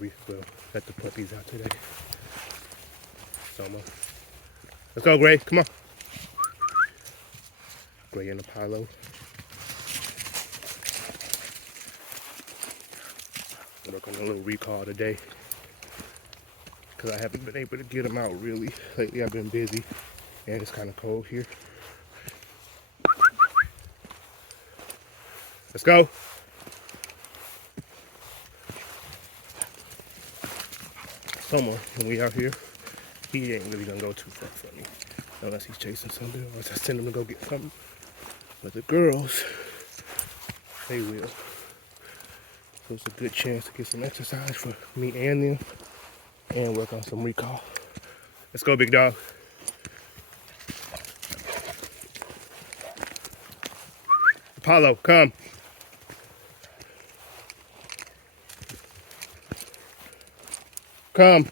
We'll let the puppies out today. Soma. Let's go, Gray. Come on. Gray and Apollo. Work on a little recall today because I haven't been able to get them out really. Lately I've been busy and it's kind of cold here. Let's go. Soma, when we out here, he ain't really gonna go too far for me unless he's chasing something or unless I send him to go get something. But the girls, they will. So it's a good chance to get some exercise for me and them and work on some recall. Let's go, big dog. Apollo, come. Come.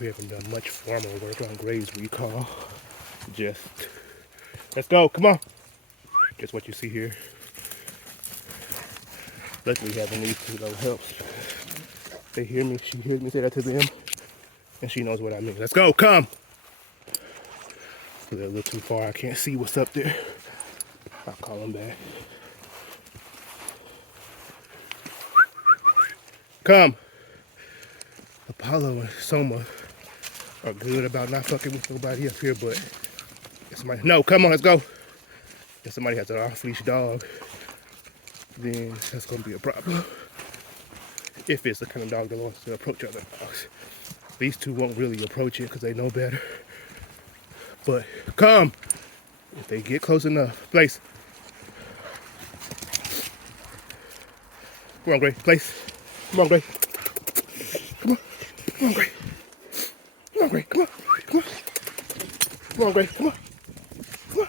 We haven't done much formal work on Gray's recall. Just, let's go, come on. Guess what you see here. Luckily having these two though helps. They hear me, she hears me say that to them, and she knows what I mean. Let's go, come. They're a little too far, I can't see what's up there. I'll call them back. Come. Apollo and Soma are good about not fucking with nobody up here, but if somebody, no, come on, let's go. If somebody has an off-leash dog, then that's gonna be a problem. If it's the kind of dog that wants to approach other dogs. These two won't really approach it because they know better. But come, if they get close enough, place. Come on, Gray, place. Come on, Gray. Come on, come on, Gray. Come on, Gray, come on, come on. Come on, Gray, come on. Come on.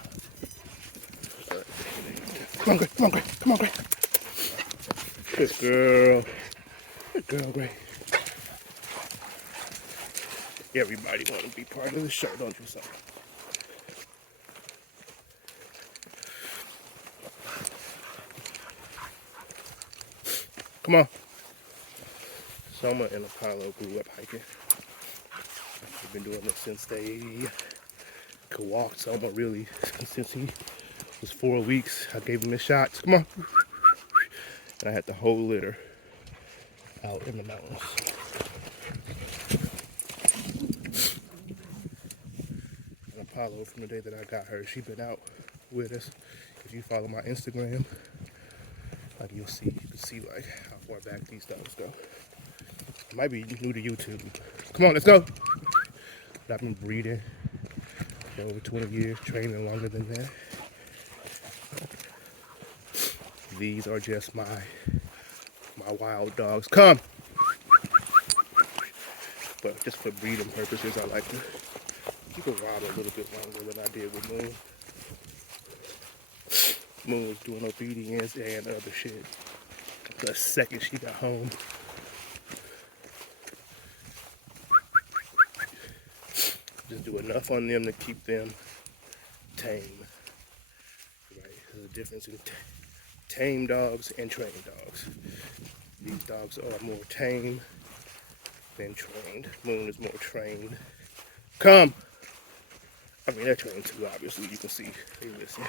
Come on, Gray, come on, Gray, come on, Gray. Good girl. Good girl, Gray. Everybody want to be part of the show, don't you, son? Come on. Soma and Apollo grew up hiking. They've been doing this since they could walk. Soma really, since he was 4 weeks, I gave him his shots. Come on. And I had the whole litter out in the mountains. And Apollo, from the day that I got her, she's been out with us. If you follow my Instagram, like you can see like how far back these dogs go. It might be new to YouTube. Come on, let's go. But I've been breeding for over 20 years, training longer than that. These are just my wild dogs. Come. But just for breeding purposes, I like to keep a rod a little bit longer than I did with Moon. Moon was doing obedience and other shit. The second she got home, just do enough on them to keep them tame. Right? There's a difference in tame dogs and trained dogs. These dogs are more tame than trained. Moon is more trained. Come! I mean, they're trained too, obviously. You can see they listen.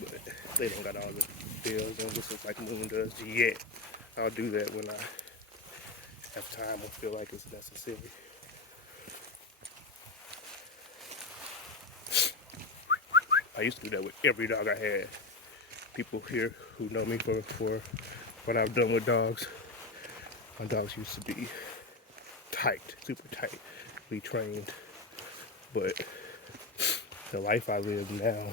But they don't got all the bells and whistles like Moon does yet. I'll do that when I have time or feel like it's necessary. I used to do that with every dog I had. People here who know me for what I've done with dogs. My dogs used to be tight, super tightly trained. But the life I live now,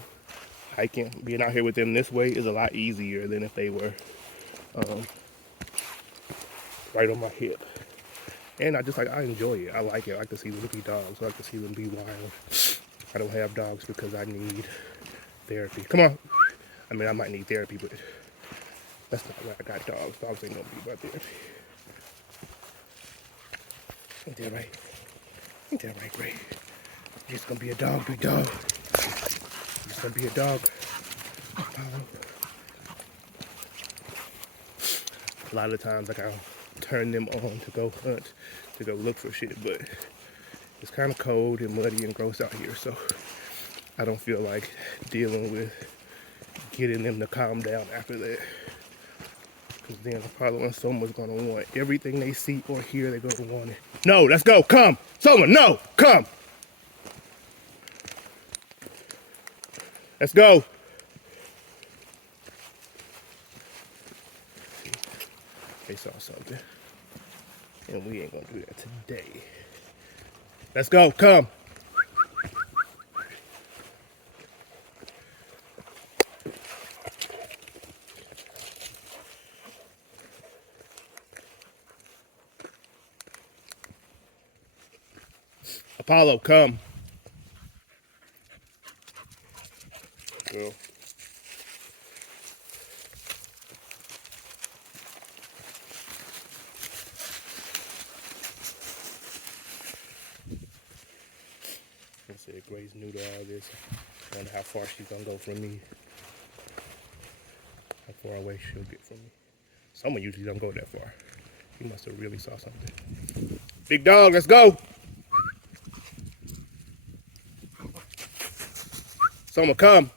hiking, being out here with them this way is a lot easier than if they were right on my hip. And I enjoy it. I like it. I like to see little dogs. I like to see them be wild. I don't have dogs because I need therapy. Come on. I mean, I might need therapy, but that's not why I got dogs. Dogs ain't gonna be about therapy. Ain't that right? Ain't that right, Gray? You're just gonna be a dog, big dog. You're just gonna be a dog. Apollo. A lot of times, like, I'll turn them on to go hunt, to go look for shit, but it's kind of cold and muddy and gross out here, so I don't feel like dealing with getting them to calm down after that. Because then Apollo and Soma's gonna want everything they see or hear, they're gonna want it. No, let's go, come! Soma, no, come! Let's go! They saw something. And we ain't gonna do that today. Let's go, come! Apollo, come. Girl. I said Gray's new to all this. I wonder how far she's gonna go from me. How far away she'll get from me. Someone usually don't go that far. You must have really saw something. Big dog, let's go. Someone come.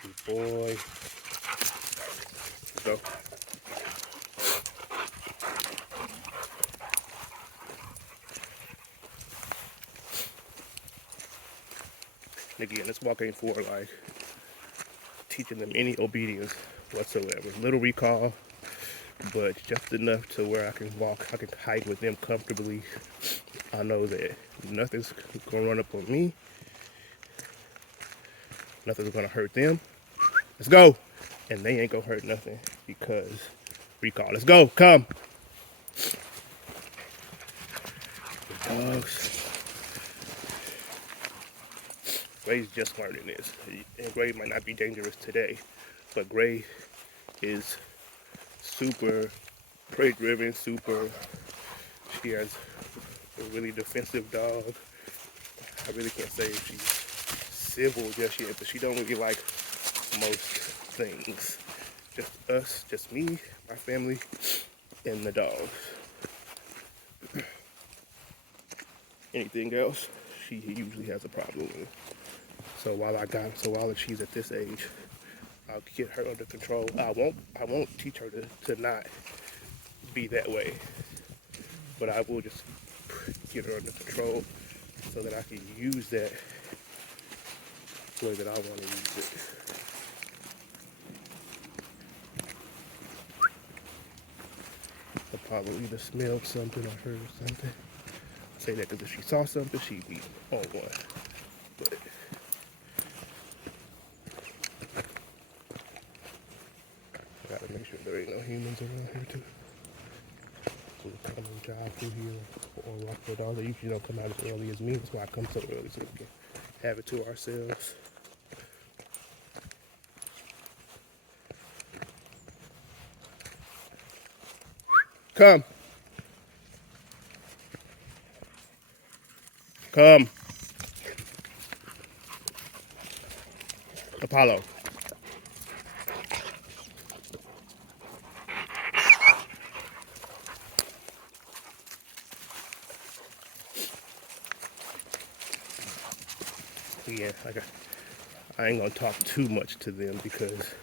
Good boy. Let's go. And again, this walk ain't for like teaching them any obedience whatsoever. Little recall, but just enough to where I can walk, I can hike with them comfortably. I know that nothing's gonna run up on me. Nothing's gonna hurt them. Let's go. And they ain't gonna hurt nothing because recall. Let's go, come. Dogs. Gray's just learning this. And Gray might not be dangerous today, but Gray is super prey driven, she has a really defensive dog. I really can't say if she's civil just yet, but she don't really like most things. Just us, just me, my family, and the dogs. Anything else, she usually has a problem with. So while she's at this age, I'll get her under control. I won't teach her to not be that way, but I will just get her under control so that I can use that the way that I want to use it. Apollo either smelled something or heard something. I say that because if she saw something, she'd be on one. But I gotta make sure there ain't no humans around here too. So we come and drive through here or walk the dogs. They usually don't come out as early as me. That's why I come so early so we can have it to ourselves. Come. Come. Apollo. Yeah, I ain't gonna talk too much to them because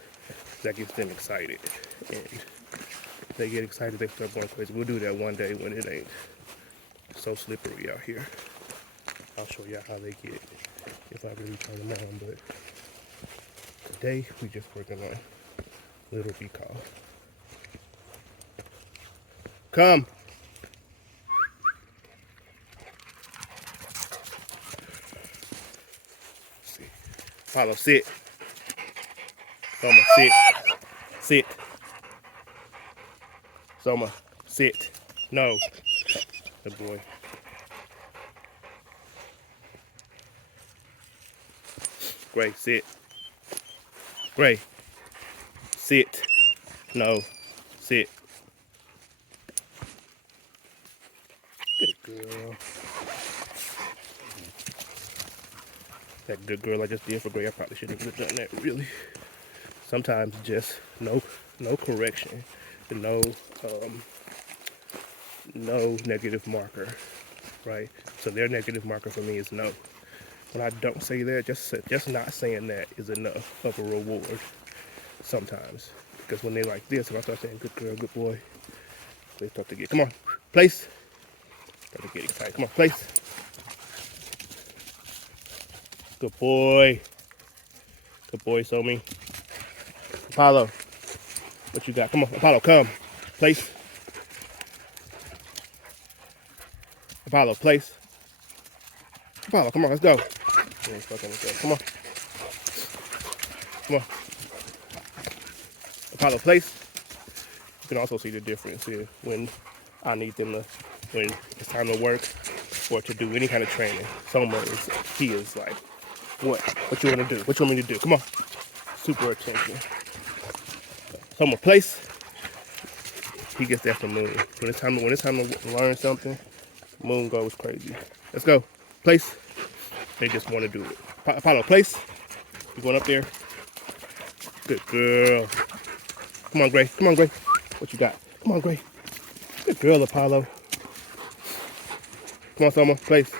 that gets them excited. And if they get excited, they start going crazy. We'll do that one day when it ain't so slippery out here. I'll show y'all how they get if I really turn them on. But today, we just working on little recall. Come. See. Apollo, sit. Soma, sit. Sit. Soma, sit. No. Good boy. Gray, sit. Gray, sit. No, sit. Good girl. That good girl I just did for Gray, I probably shouldn't have done that, really. Sometimes just no correction, no no negative marker, right? So their negative marker for me is no. When I don't say that, just not saying that is enough of a reward sometimes. Because when they like this, if I start saying good girl, good boy, they start to get, come on, place. Start to get excited. Come on, place. Good boy. Good boy, Somi. Apollo, what you got? Come on, Apollo, come. Place. Apollo, place. Apollo, come on, let's go. Come on. Come on. Apollo, place. You can also see the difference here when I need them to, when it's time to work or to do any kind of training. He is like, what? What you want to do? What you want me to do? Come on. Super attention. Soma, place. He gets that from Moon. When it's time to learn something, Moon goes crazy. Let's go. Place. They just want to do it. Apollo, place. You going up there? Good girl. Come on, Gray. Come on, Gray. What you got? Come on, Gray. Good girl, Apollo. Come on, Soma. Place.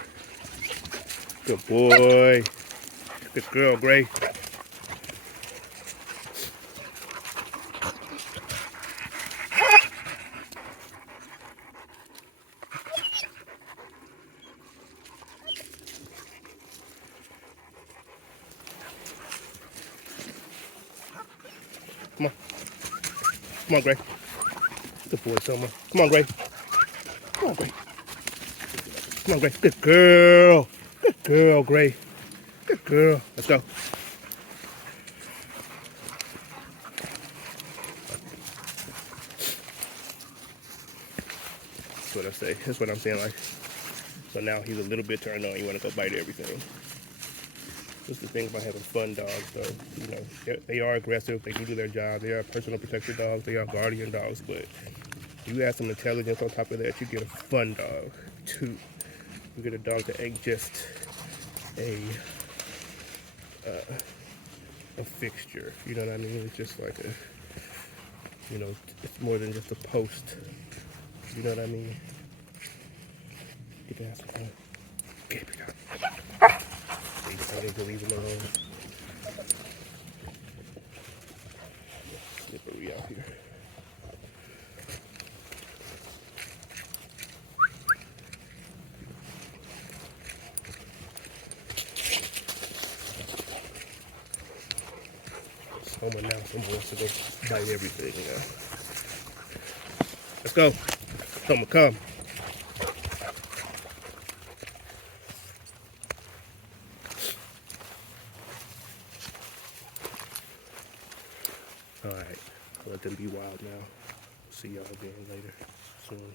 Good boy. Good girl, Gray. Come on. Come on, Gray. Good boy, Soma. Come on, Gray. Come on, Gray. Come on, Gray. Good girl. Good girl, Gray. Good girl. Let's go. That's what I say. That's what I'm saying. Like, so now he's a little bit turned on. He want to go bite everything. That's the thing about having fun dogs, though. You know, they are aggressive. They do their job. They are personal protector dogs. They are guardian dogs. But you add some intelligence on top of that, you get a fun dog too. You get a dog that ain't just a fixture. You know what I mean? It's just like a, you know, it's more than just a post. You know what I mean? Get that some fun. Okay, pick it up. I need to leave him alone. Slippery out here. Soma now, Soma wants to go bite everything, you know. Let's go. Soma, come. All right, I'll let them be wild now. See y'all again later, soon.